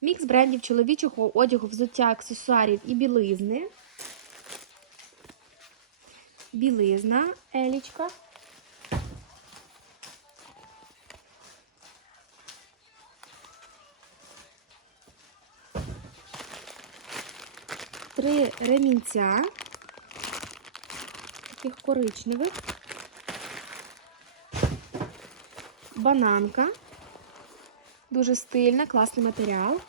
Мікс брендів чоловічого одягу, взуття, аксесуарів і білизни. Білизна, елічка. Три ремінця. Таких коричневих. Бананка. Дуже стильна, класний матеріал.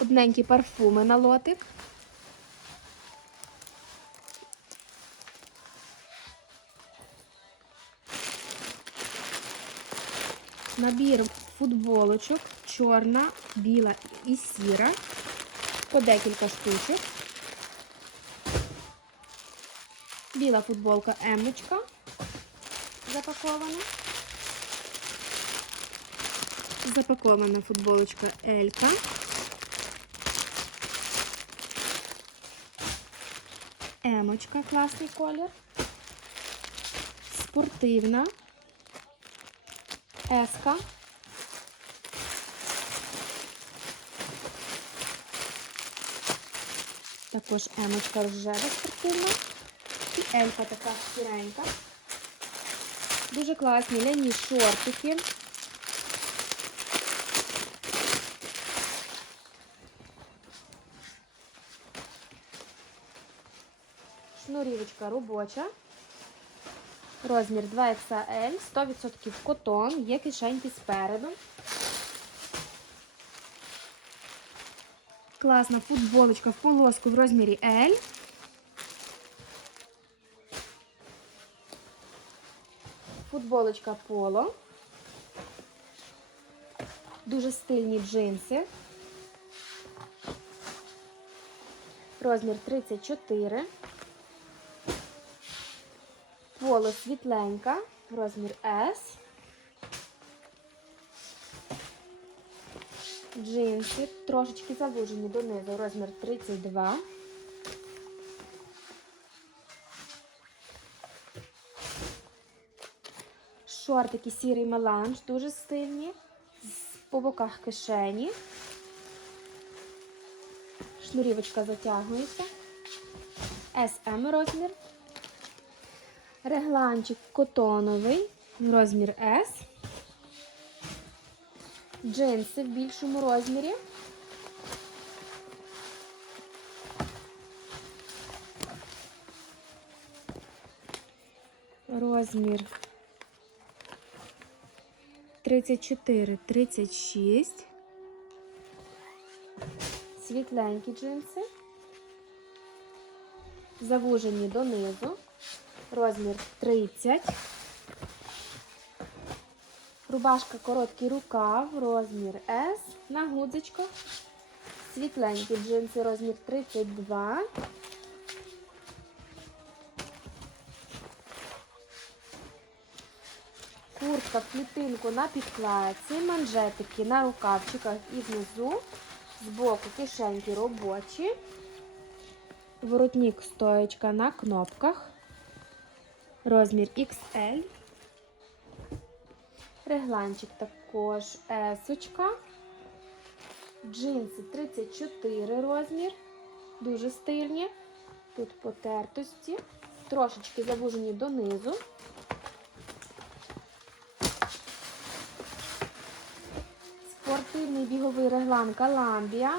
Одненькі парфуми на лотик. Набір футболочок чорна, біла і сіра. По декілька штучок. Біла футболка Емочка запакована. Запакована футболочка Елька. Емочка, класний колір. Спортивна. Еска. Також емочка рожева спортивна. І елька така сіренька. Дуже класні ляні шортики. Шнурівочка робоча. Розмір 2XL, 100% котон, є кишеньки спереду. Класна футболочка в полоску в розмірі L. Футболочка поло. Дуже стильні джинси. Розмір 34. Поло світленька, розмір S. Джинси трошечки завужені донизу, розмір 32. Шортики сірий меланж, дуже стильні, по боках кишені. Шнурівочка затягується. SM розмір. Регланчик котоновий, розмір S. Джинси в більшому розмірі. Розмір 34-36. Світленькі джинси. Завужені донизу. Розмір 30. Рубашка короткий рукав, розмір S на гудзичках. Світленькі джинси, розмір 32. Куртка в клітинку на підкладці, манжетики на рукавчиках і внизу. Збоку кишеньки робочі. Воротник стоечка на кнопках. Розмір XL. Регланчик також есочка. Джинси 34 розмір. Дуже стильні. Тут потертості. Трошечки завужені донизу. Спортивний біговий реглан Каламбія.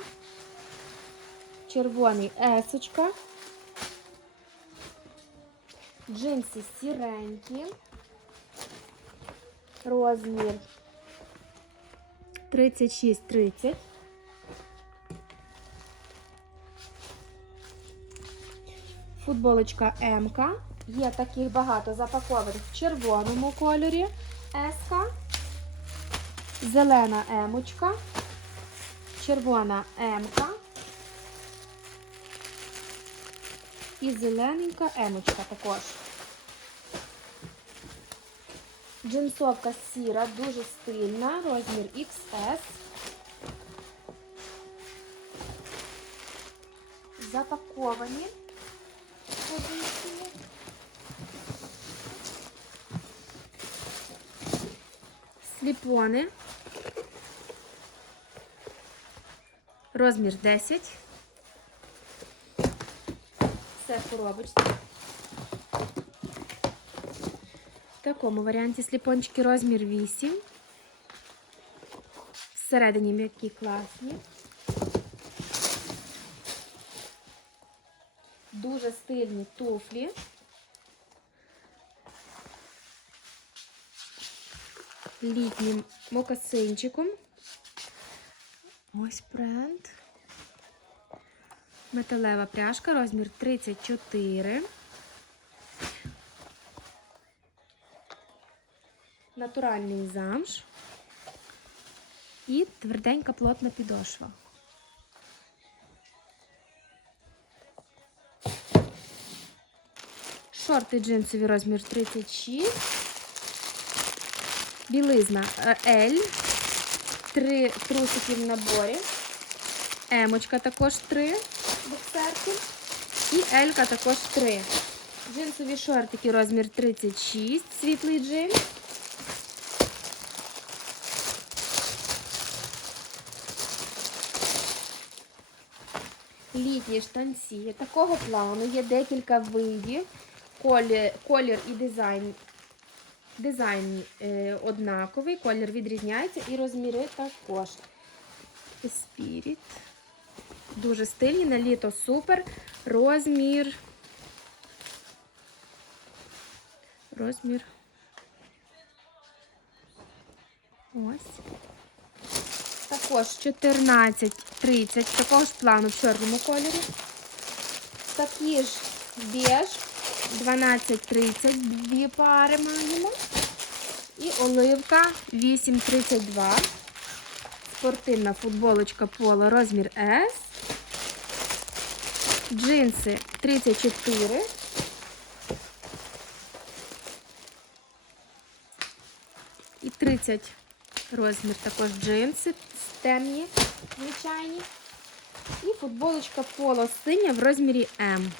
Червоний есочка. Джинси сіренькі. Розмір 36-30. Футболочка М. Є таких багато запакованих в червоному кольорі. С. Зелена емочка. Червона М. І зелененька емочка також. Джинсовка сіра, дуже стильна, розмір XS. Запаковані. Сліпони. Розмір 10. Все в коробочці. В такому варіанті сліпончики розмір 8. Всередині м'які класні. Дуже стильні туфлі. Літнім мокасинчиком. Ось бренд. Металева пряжка, розмір 34. Натуральний замш. І тверденька плотна підошва. Шорти джинсові розмір 36. Білизна е, L. Три трусики в наборі. Емочка також три боксерки. І Елька також три. Джинсові шортики розмір 36, світлий джинс. Літні штанці такого плану є декілька видів. Колір, колір і дизайн. Дизайн е, однаковий, колір відрізняється і розміри також. Spirit. Дуже стильні, на літо супер. Розмір. Розмір. Ось. Також 14-30, такого ж плану в чорному кольорі. Такі ж біж, 12-30, дві пари маємо. І оливка 8,32. Спортивна футболочка поло розмір S. Джинси 34. І 30 розмір також джинси темні, звичайні. І футболочка поло синя в розмірі М.